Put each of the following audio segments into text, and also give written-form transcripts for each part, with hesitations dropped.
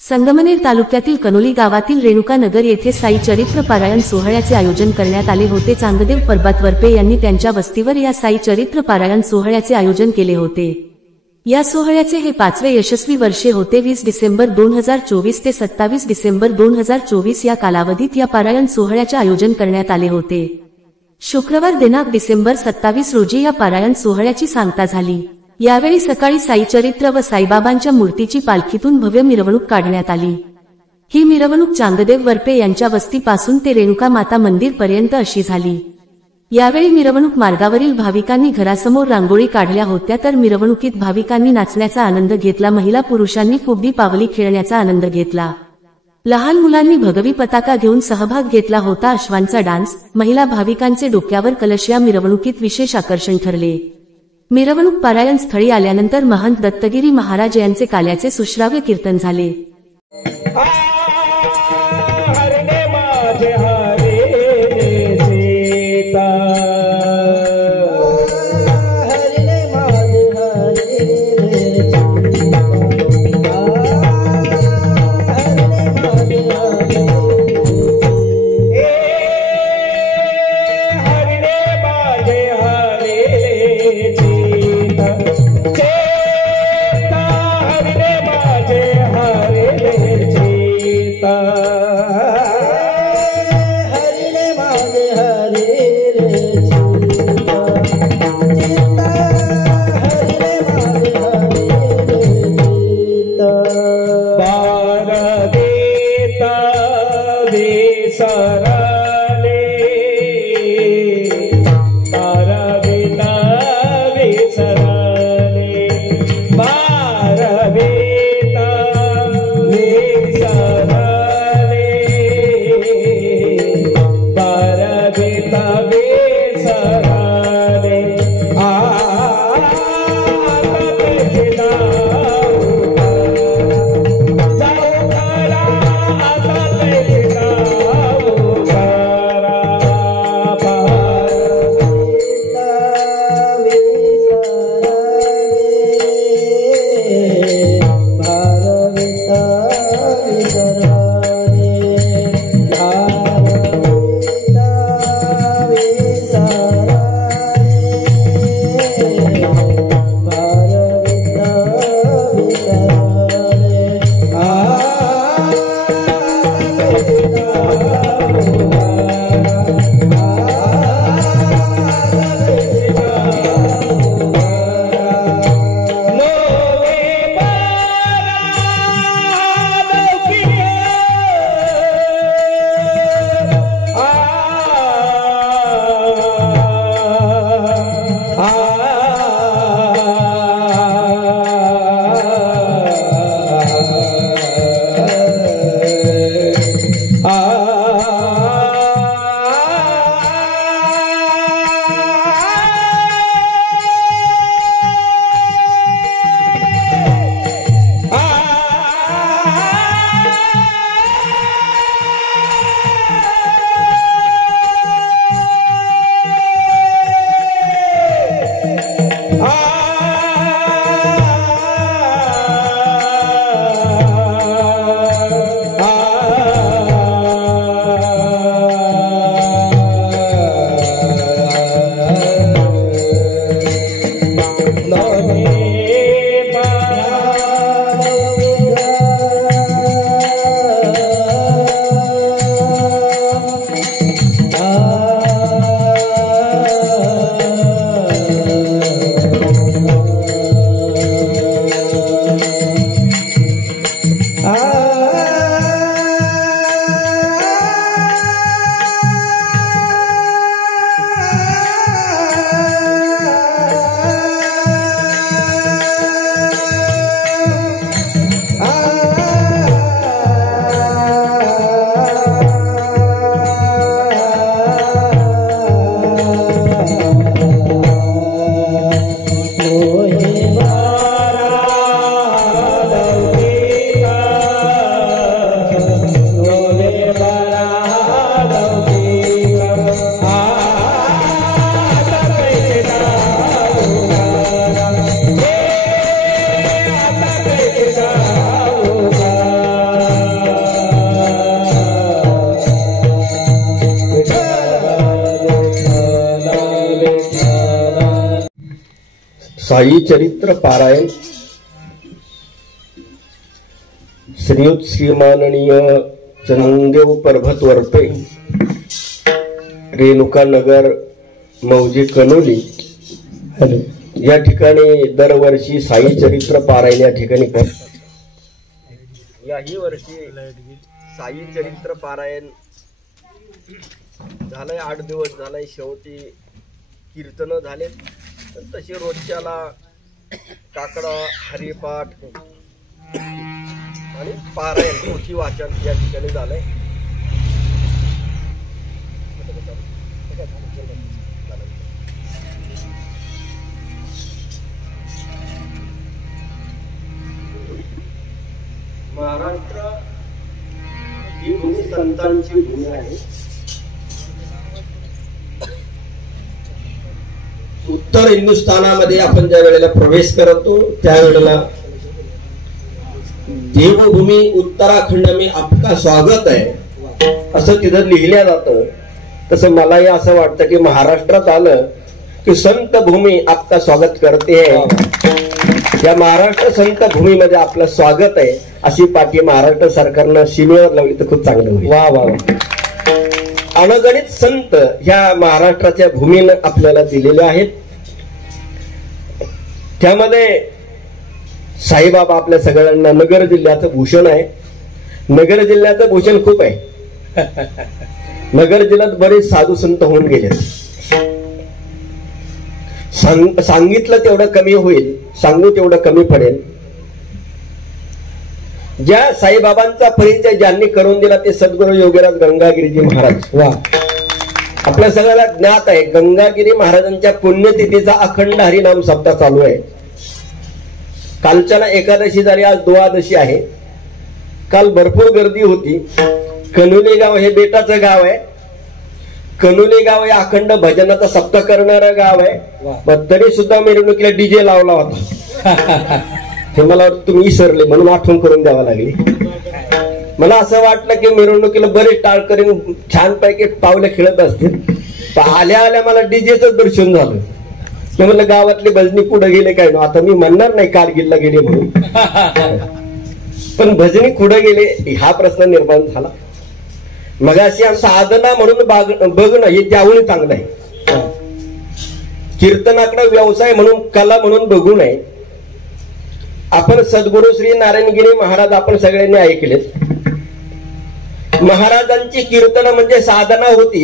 संगमनेर तालुक्यातील कनोली गावातील रेणुका नगर येथे साई चरित्र पारायण सोहळ्याचे आयोजन करण्यात आले होते। चांगदेव परबातवरपे यांनी त्यांच्या वस्तीवर या साई चरित्र पारायण सोहळ्याचे आयोजन केले होते। या सोहळ्याचे हे 5वे यशस्वी वर्षे होते। 20 डिसेंबर 2024 ते 27 डिसेंबर 2024 या कालावधीत या पारायण सोहळ्याचे आयोजन करण्यात आले होते। शुक्रवार दिनांक डिसेंबर 27 रोजी या पारायण सोहळ्याची सांगता झाली। यावेळी सकाळी साई चरित्र व साईबाबांच्या मूर्तीची पालखीतून भव्य मिरवणूक काढण्यात आली। ही मिरवणूक चांगदेव वरपे यांच्या वस्तीपासून ते रेणुका माता मंदिर पर्यंत अशी झाली। यावेळी मिरवणूक मार्गावरील भाविकांनी घरासमोर रांगोळी काढल्या होत्या, तर मिरवणुकीत भाविकांनी नाचण्याचा आनंद घेतला। महिला पुरुषांनी फुगडी पावली खेळण्याचा आनंद घेतला। लहान मुलांनी भगवी पताका घेऊन सहभाग घेतला होता। अश्वांचा डान्स, महिला भाविकांचे डोक्यावर कलश या मिरवणुकीत विशेष आकर्षण ठरले। मिरवणूक पारायण स्थळी आल्यानंतर महंत दत्तगिरी महाराज यांचे काल्याचे सुश्राव्य कीर्तन झाले। हरे साई चरित्र पारायण श्रीयुत श्रीमाननीय चंदेव परभत वरपे रेणुका नगर मौजे कनोली या ठिकाणी दरवर्षी साई चरित्र पारायण या ठिकाणी याही वर्षी साई चरित्र पारायण झालंय. 8 दिवस झालंय. शेवटी कीर्तन झाले. तसे रोजच्याला काकडा हरिपाठ आणि पारायण पोथी वाचन या ठिकाणी झालंय. महाराष्ट्र ही भूमी संतांची भूमी आहे. उत्तर हिंदुस्थानामध्ये आपण ज्या वेळेला प्रवेश करतो त्यावेळेला देवभूमी उत्तराखंड में आपका स्वागत आहे असं तिथं लिहिल्या जातं. तसं मलाही असं वाटतं की महाराष्ट्रात आलं की संत भूमी आपका स्वागत करते आहे. या महाराष्ट्र संत भूमीमध्ये आपलं स्वागत आहे अशी पाठी महाराष्ट्र सरकारनं सीमेवर लावली तर खूप चांगलं होईल. वा वा. अनगणित संत ह्या महाराष्ट्राच्या भूमीनं आपल्याला दिलेले आहेत. त्यामध्ये साईबाबा आपल्या सगळ्यांना नगर जिल्ह्याचं भूषण आहे. नगर जिल्ह्याचं भूषण खूप आहे. नगर जिल्ह्यात बरेच साधू संत होऊन गेले. सांगितलं तेवढं कमी होईल, सांगू तेवढं कमी पडेल. ज्या साईबाबांचा परिचय ज्यांनी करून दिला ते सद्गुरू योगीराज गंगागिरीजी महाराज. वा. आपल्या सगळ्याला ज्ञात आहे गंगागिरी महाराजांच्या पुण्यतिथीचा अखंड हरिनाम सप्ताह चालू आहे. कालच्याला एकादशी झाली, आज द्वादशी आहे. काल भरपूर गर्दी होती. कनोली गाव हे बेटाचं गाव आहे. कनोली गाव हे अखंड भजनाचा सप्ताह करणारं गाव आहे. पण तरी सुद्धा मिरवणुकीला डीजे लावला होता. हे मला तुम्ही विसरले म्हणून आठवण करून द्यावा लागली. मला असं वाटलं की मिरवणुकीला बरेच टाळकरी छानपैकी पावले खेळत असतील. आल्या आल्या मला डीजेचं दर्शन झालं. मी म्हणलं गावातले भजनी कुठं गेले काय ना. आता मी म्हणणार नाही कारगिलला गेले म्हणून, पण भजनी कुठं गेले हा प्रश्न निर्माण झाला. मग अशी साधना म्हणून बघणं हे त्याहून चांगलं आहे. कीर्तनाकडे व्यवसाय म्हणून कला म्हणून बघू नये. आपण सद्गुरू श्री नारायणगिरी महाराज आपण सगळ्यांनी ऐकलेत. महाराजांची कीर्तन म्हणजे साधना होती.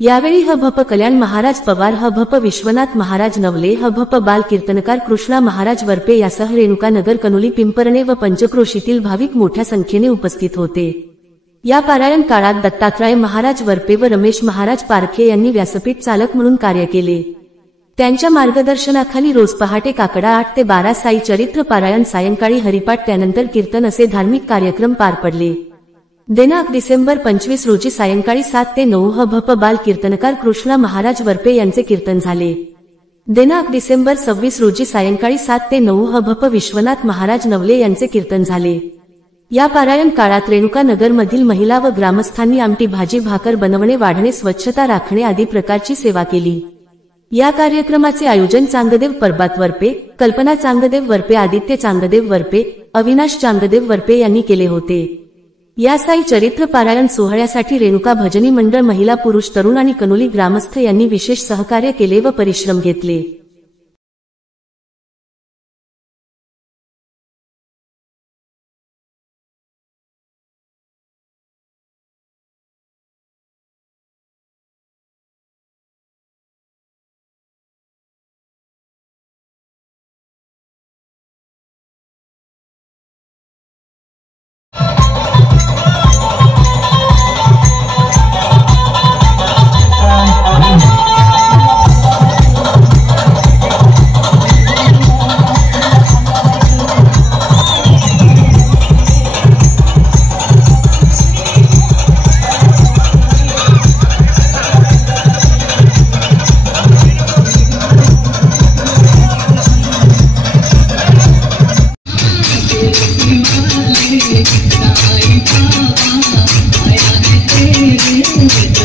यावेळी हभप कल्याण महाराज पवार, हभप विश्वनाथ महाराज नवले, हभप बाल कीर्तनकार कृष्णा महाराज वरपे यासह रेणुका नगर कनोली पिंपरणे व पंचक्रोशीतील भाविक मोठ्या संख्येने उपस्थित होते. या पारायण काळात दत्तात्रय महाराज वरपे व रमेश महाराज पारखे यांनी व्यासपीठ चालक म्हणून कार्य केले. त्यांच्या मार्गदर्शनाखाली रोज पहाटे काकडा 8 ते 12 साई चरित्र पारायण, सायंकाळी हरिपाठ, त्यानंतर कीर्तन असे धार्मिक कार्यक्रम पार पडले. दिनांक डिसेंबर 25 रोजी सायंकाळी 7 ते 9 हभप बाल कीर्तनकार कृष्णा महाराज वरपे यांचे कीर्तन झाले. दिनांक डिसेंबर 26 रोजी सायंकाळी 7 ते 9 हभप विश्वनाथ महाराज नवले यांचे कीर्तन झाले. या पारायण काळात रेणुका नगर मधील महिला व ग्रामस्थांनी आमटी, भाजी, भाकर बनवणे, वाढणे, स्वच्छता राखणे आदी प्रकारची सेवा केली. या कार्यक्रमाचे आयोजन चांगदेव परबात वरपे, कल्पना चांगदेव वरपे, आदित्य चांगदेव वरपे, अविनाश चांगदेव वरपे यांनी केले होते. या साई चरित्र पारायण सोहळ्यासाठी रेणुका भजनी मंडळ, महिला, पुरुष, तरुण आणि कनोली ग्रामस्थ यांनी विशेष सहकार्य केले व परिश्रम घेतले. साई बाबा आया है तेरे